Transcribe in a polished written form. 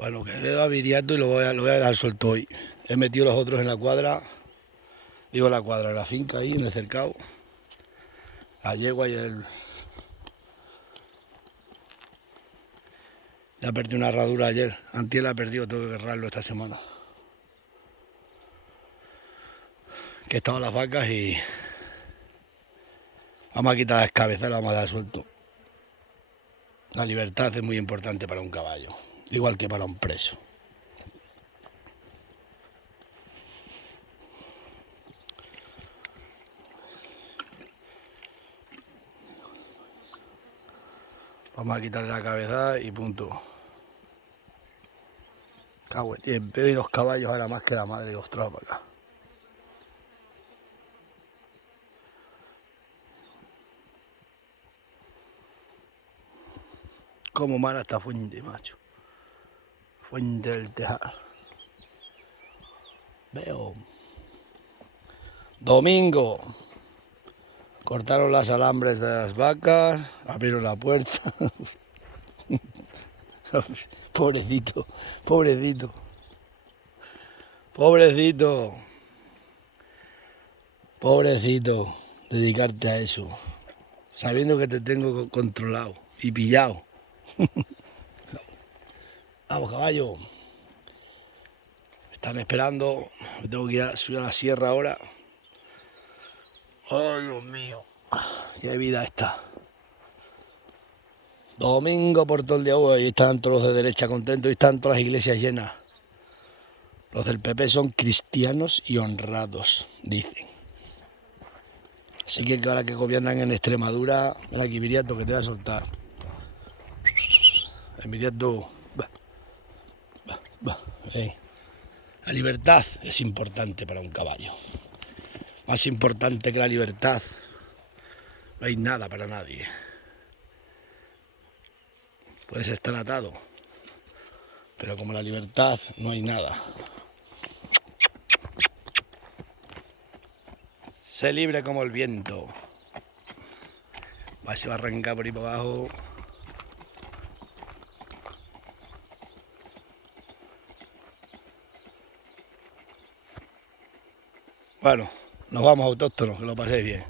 Bueno, que veo a Viriato y lo voy a dejar suelto hoy. He metido los otros en la cuadra, en la finca ahí, en el cercado. La yegua y el... Le perdí una herradura ayer, antier la he perdido, tengo que agarrarlo esta semana. Que estaban las vacas y... Vamos a quitar las cabezas y la vamos a dejar suelto. La libertad es muy importante para un caballo, igual que para un preso. Vamos a quitarle la cabeza y punto. Cago en tiempo y los caballos ahora más que la madre los trajo para acá. Como mala esta fuente, macho. Fuente del Tejar. Veo. Domingo. Cortaron las alambres de las vacas, abrieron la puerta. Pobrecito, pobrecito. Pobrecito. Pobrecito. Dedicarte a eso. Sabiendo que te tengo controlado y pillado. Vamos, caballo. Me están esperando. Me tengo que ir a subir a la sierra ahora. Ay, Dios mío. Qué vida esta. Domingo por todo el día. Uy, ahí están todos los de derecha contentos y están todas las iglesias llenas. Los del PP son cristianos y honrados, dicen. Así que ahora que gobiernan en Extremadura, ven aquí, Viriato, que te voy a soltar. Viriato. La libertad es importante para un caballo. Más importante que la libertad, no hay nada para nadie. Puedes estar atado, pero como la libertad no hay nada. Sé libre como el viento. Se va a arrancar por ahí para abajo. Bueno, nos vamos autóctonos, que lo paséis bien.